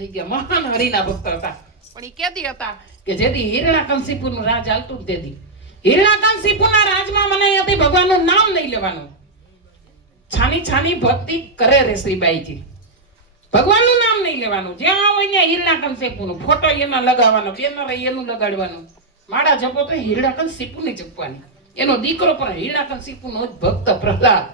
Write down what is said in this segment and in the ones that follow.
થઈ ગયા, મહાન હરિના ભક્ત હતા. પણ એ કેદી હતા કે જેથી હિરણ્યકશિપુનું રાજ હાલતું તેથી હિરણ્યકશિપુના રાજમાં મને હતી ભગવાનનું નામ નહીં લેવાનું. છાની છાની ભક્તિ કરે રે શ્રીબાઈજી, ભગવાનનું નામ નહીં લેવાનું. જ્યાં હોય ત્યાં હિરણ્યકશિપુનો ફોટો એના લગાવવાનો, બેનર એનું લગાડવાનું. માળા જપો તો હિરણ્યકશિપુની જપવાની. એનો દીકરો પણ હિરણ્યકશિપુનો જ ભક્ત પ્રહલાદ.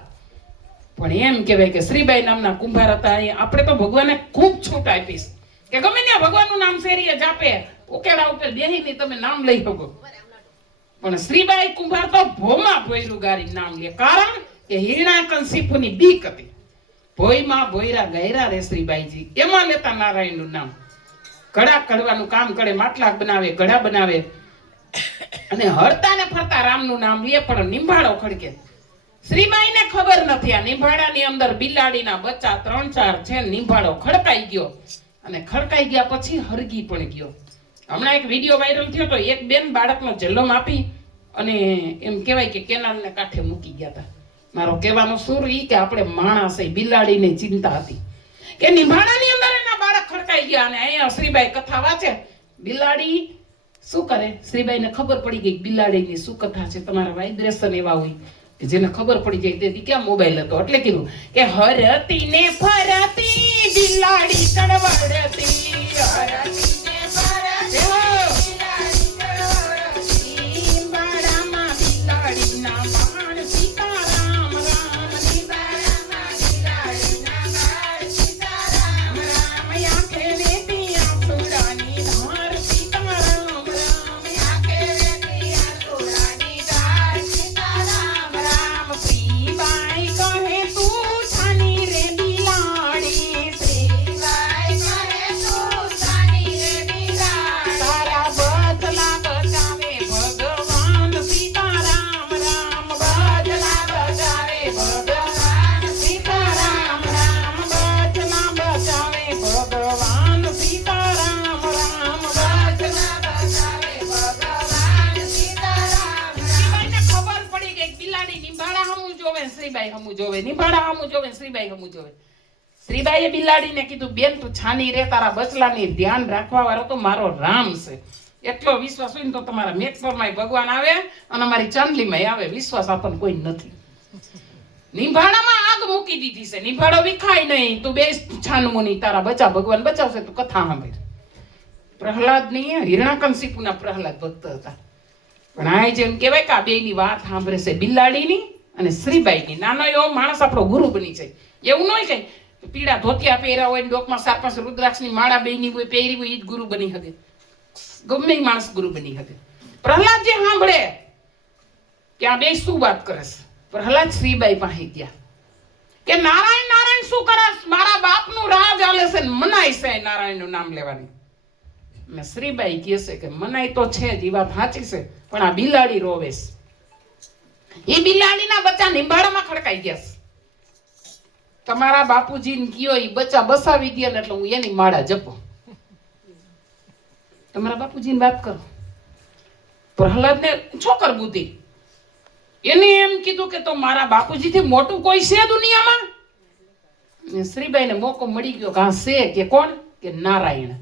પણ એમ કહેવાય કે શ્રીબાઈ નામના કુંભાર હતા. આપણે તો ભગવાને ખૂબ છૂટ આપીશ કે ગમે ત્યાં ભગવાનનું નામ શેરીએ જાપે, ઉકેડા ઉપર બેહીને તમે નામ લઈ શકો. પણ શ્રીબાઈ કુંભાર તો ભોમાં ભોયરું ગારી નામ લે, કારણ કે હિરણ્યકશિપુની બીક હતી. ભોયમાં ભોયરા ગયરા રે શ્રીબાઈજી, એમાં લેતા નારાયણનું નામ. ઘડા કડવાનું કામ કરે, માટલા બનાવે, ઘડા બનાવે અને હરતા ને ફરતા રામનું નામ લે, પણ નિંભાળો ખડકે. શ્રીબાઈને ખબર નથી આ નિંભાળાની અંદર બિલાડીના બચ્ચા 3-4 છે. નિંભાળો ખડકાઈ ગયો અને ખડકાઈ ગયા પછી હરગી પણ ગયો. હમણાં એક વિડીયો વાયરલ થયો તો એક બેન બાળકનો જન્મ આપી અને એમ કહેવાય કે કેનાલને કાંઠે મૂકી ગયા હતા. મારો કહેવાનો સુર ઈ કે આપણે માણસ બિલાડીની ચિંતા હતી કે નિંભાળાની અંદર એના બાળક ખડકાઈ ગયા અને અહીંયા શ્રીબાઈ કથા વાંચે. બિલાડી શું કરે? શ્રીબાઈને ખબર પડી ગઈ બિલાડીની શું કથા છે. તમારા વાઇબ્રેશન એવા હોય જેને ખબર પડી જાય તેથી ક્યાં મોબાઈલ હતો એટલે કીધું કે હરતી ને ફરતી બિલાડી કડવડતી, હરતી ને ફરતી બિલાડી કડવડતી, બાળામાં બિલાડીના બાળ સીતારામ રામ, બાળામાં બિલાડીના બાળ સીતારામ રામ, આંખે વેતી આંસુડાની ધાર સીતારામ રામ, આંખે વેતી આંસુડાની ધાર સીતારામ રામ. શ્રીબાઈ કહે તું છાની રે બિલાડી, શ્રીબાઈ કહે તું છાની રે બિલાડી, તારા બદલા બચાવે ભગવાન સીતારામ રામ, બદલા બચાવે ભગવાન સીતારામ રામ, બદલા બચાવે ભગવાન સીતારામ રામ, બદલા બચાવે ભગવાન સીતારામ રામ. શ્રીબાઈને ખબર પડી ગઈ બિલાડી નિંભાળા હમું જોવે, શ્રીબાઈ હમું જોવે, નિંભાળા હમું જોવે, શ્રીબાઈ હમું જોવે. શ્રીબાઈએ બિલાડીને કીધું બેન તું છાની રે, તારા બચલાની ધ્યાન રાખવા વાળો તો મારો રામ છે. એટલો વિશ્વાસ હોય ને તો તમારા મેઘપરમાં ભગવાન આવે અને અમારી ચાંદલીમાં આવે. વિશ્વાસ આપણને કોઈ નથી. નિંભાળામાં આગ મૂકી દીધી છે, નિંભાળો વિખાય નહીં. તું બેસ છાનમુની, તારા બચા ભગવાન બચાવશે. તું કથા સાંભળ. પ્રહલાદ ની હિરણ્યકશિપુના પ્રહલાદ ભક્ત હતા. પણ આ જેમ કહેવાય કે આ બેની વાત સાંભળે છે, બિલાડીની અને શ્રીબાઈની. નાનો એવો માણસ આપણો ગુરુ બની જાય. એવું ન હોય કે પીળા ધોતિયા પહેર્યા હોય, ડોકમાં 4-5 રુદ્રાક્ષની માળા બેની હોય, પહેરી હોય, એ જ ગુરુ બની શકે. ગમે એ માણસ ગુરુ બની શકે. પ્રહલાદ જે સાંભળે કે આ બે શું વાત કરે છે, પ્રહલાદ શ્રીબાઈ પાસે ગયા કે નારાયણ નારાયણ શું કરે? મારા બાપનું રાજ હાલે છે ને મનાય છે નારાયણનું નામ લેવાની. ને શ્રીબાઈ કહે છે કે મનાય તો છે જ, એ વાત સાચી છે, પણ આ બિલાડી રોવે છે. એ બિલાડીના બચ્ચા નિંભાળામાં ખડકાઈ ગયા છે. તમારા બાપુજીને કયો એ બચ્ચા બસાવી દે ને એટલે હું એની માળા જપો. તમારા બાપુજીની વાત કરો. પ્રહલાદને છોકર બુદ્ધિ, એને એમ કીધું કે તો મારા બાપુજીથી મોટું કોઈ છે દુનિયામાં? ને શ્રીબાઈને મોકો મળી ગયો કે હા છે. કે કોણ? કે નારાયણ.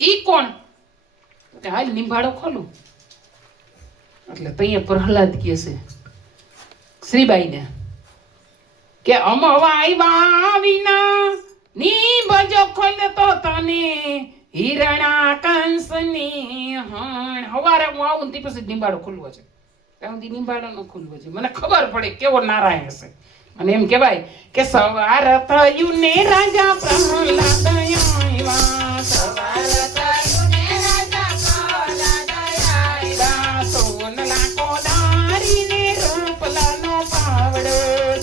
ઈ કોણ? કે હાલ નિંભાળો ખોલું. એટલે તૈયાર પ્રહલાદ કહે છે શ્રીબાઈને કે અમવાય વિના નિભજો ખોલે તો તને હિરણ્યકંસની હણ. હવારે હું આવું ને પછી નિંભાળો ખુલવો છે, ત્યાં સુધી નિંભાળો ન ખુલવો છે. મને ખબર પડે કેવો નારાયણ છે. અને એમ કહેવાય કે સવાર થયું ને રાજા પ્રહલાદ આવ્યા, સવાર થયું ને રાજા પ્રહલાદ આવ્યા, સોનલા કોદારીને રૂપલાનો પાવડો,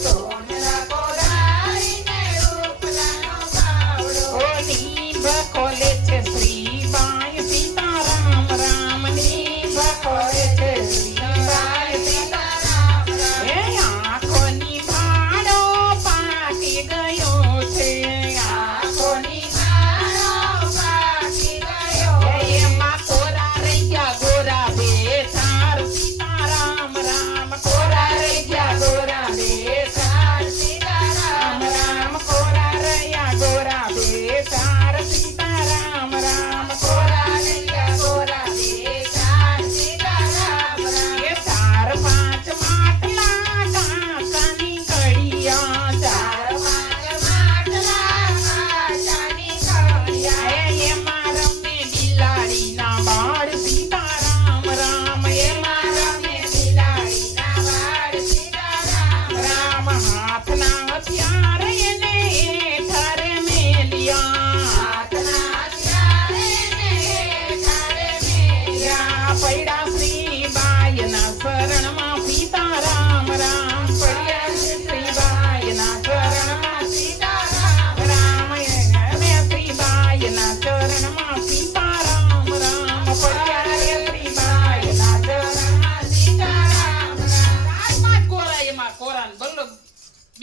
સોનલા કોદારીને રૂપલાનો પાવડો, ઓ નીભ ખોલે છે શ્રીબાઈ સીતારામ રામ, નીભ ખોલે છે શ્રીબાઈ સીતારામ રામ. એ આંખોની ભાડો પાકી ગયો છે, આંખોની ભાડો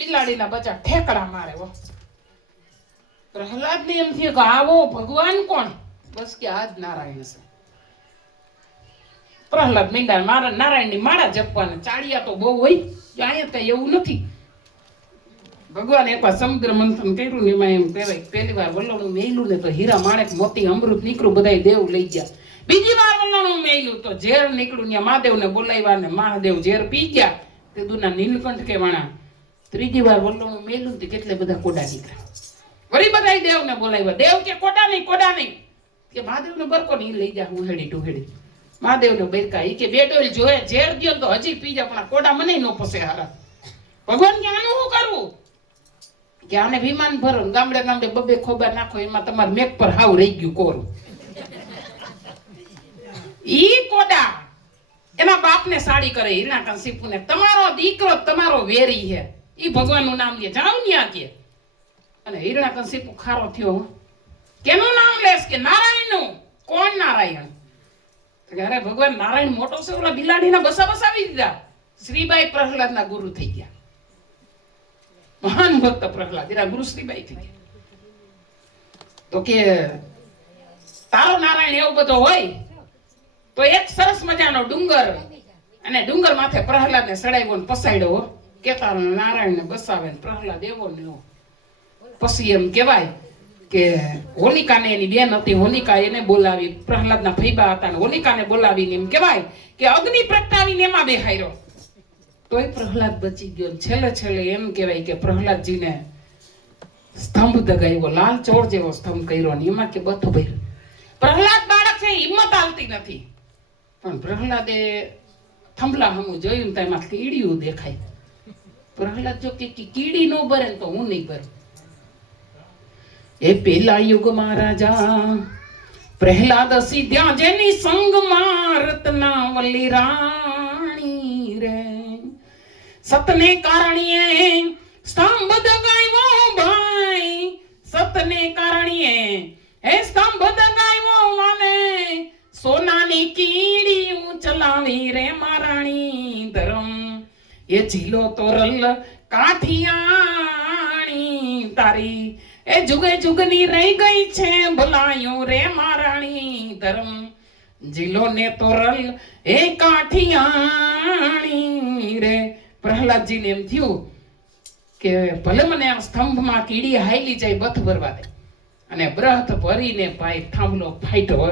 બિલાડીના બચ્ચા ઠેકડા મારે હો. પ્રહલાદ ને એમ થયું કે આવો ભગવાન કોણ? બસ કે આ જ નારાયણ છે. પ્રહલાદ મીંડા મારા નારાયણ ની માળા જપવાના. ચાળિયા તો બહુ હોય, અહીંયા કઈ એવું નથી. ભગવાન એકવાર સમુદ્ર મંથન કર્યું ને એમાં એમ કહેવાય પહેલી વાર વલ્લણું મેલ્યું ને તો હીરા માણેક મોતી અમૃત નીકળ્યું, બધા દેવ લઈ ગયા. બીજી વાર વલ્લણું મેલ્યું તો ઝેર નીકળ્યું ને મહાદેવને બોલાવ્યા ને મહાદેવ ઝેર પી ગયા. તે દુના નીલકંઠ કહેવાના. ત્રીજી વાર વલ્લણું મેલ્યું ને કેટલે બધા કોડા નીકળ્યા. વળી બધા દેવને બોલાવ્યા. દેવ કે કોડા નહીં કે મહાદેવને બરકો નહીં લઈ જા હું હેડી ટુહેડી. મહાદેવને બરકા ઈ કે બે ડોલ જોયે ઝેર દ્યો તો હજી પી જા પણ કોડા મને નો પસે હારા. ભગવાન કે આનું શું કરવું? કે આને વિમાન ભરો ગામડે ગામડે બબે ખોબા નાખો એમાં તમાર મેક પર હાવ રહી ગયું કોરું. ઈ કોડા એના બાપને સાડી કરે હિરણ્યકશિપુને. તમારો દીકરો તમારો વેરી છે. ઈ ભગવાનનું નામ લે જાવ ન્યા કે. અને હિરણ્યકશિપુ ખારો થયો. કેનું નામ લેસ? કે નારાયણનું. કોણ નારાયણ? અરે ભગવાન નારાયણ મોટો છે, ઓલા બિલાડીના બસા બસાવી દીધા. શ્રીબાઈ પ્રહલાદના ગુરુ થઈ ગયા. મહાન ભક્ત પ્રહલાદ એના ગુરુ શ્રીબાઈ થઈ ગયા. તો કે તારો નારાયણ એવો બધો હોય તો એક સરસ મજાનો ડુંગર, અને ડુંગર માથે પ્રહલાદને સડાવ્યો ને પસાડ્યો કે તારો નારાયણને બસાવે ને પ્રહલાદ એવો ને એવો. પછી એમ કહેવાય કે હોલિકાને એની બેન હતી હોલિકા એને બોલાવી, પ્રહલાદના ફૈબા હતા ને હોલિકાને બોલાવીને એમ કહેવાય કે અગ્નિ પ્રગટાવીને એમાં બેહાર્યો. તોય પ્રહલાદ બચી ગયો. છેલ્લે એમ કહેવાય કે પ્રહલાદજીને સ્તંભ દગાવ્યો, લાલ ચોર જેવો સ્તંભ કર્યો ને એમાં કે બથ ભર્યું. પ્રહલાદ બાળક છે, હિંમત આવતી નથી. પણ પ્રહલાદે થંભલા હમું જોયું તો એમાં કીડીયું દેખાય. પ્રહલાદ જો કે કીડી નો ભરે તો હું નહીં ભરું. એ પેલા યુગમાં રાજા પ્રહલાદ સીધ્યા જેની સંગમાં રત્નાવલી રાણી રે. સતને કારણીએ સ્તંભ દગાવ્યો ભાઈ, સતને કારણીએ હે સ્તંભ દગાવ્યો વાલે. સોનાની કીડી ચલાવી રે મારાણી ધરમ. એ ઝીલો તોરલ કાઠિયાણી તારી, એ જુગે જુગની રહી ગઈ છે ભલાયો રે મારાણી ધરમ. જીલો ને તોરલ એ કાઠિયાણી રે. પ્રહલાદજીને એમ થયું કે ભલે મને આ સ્તંભમાં કીડી હાઈલી જાય બથ ભરવા દે. અને બ્રહત ભરીને ભાઈ થાંભલો ફાટ્યો.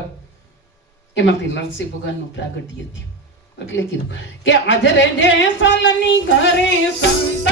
એમાંથી નરસિંહ ભગવાનનું પ્રાગટ્ય થયું. એટલે કીધું કે આજે રે જે સાલની ઘરે સંત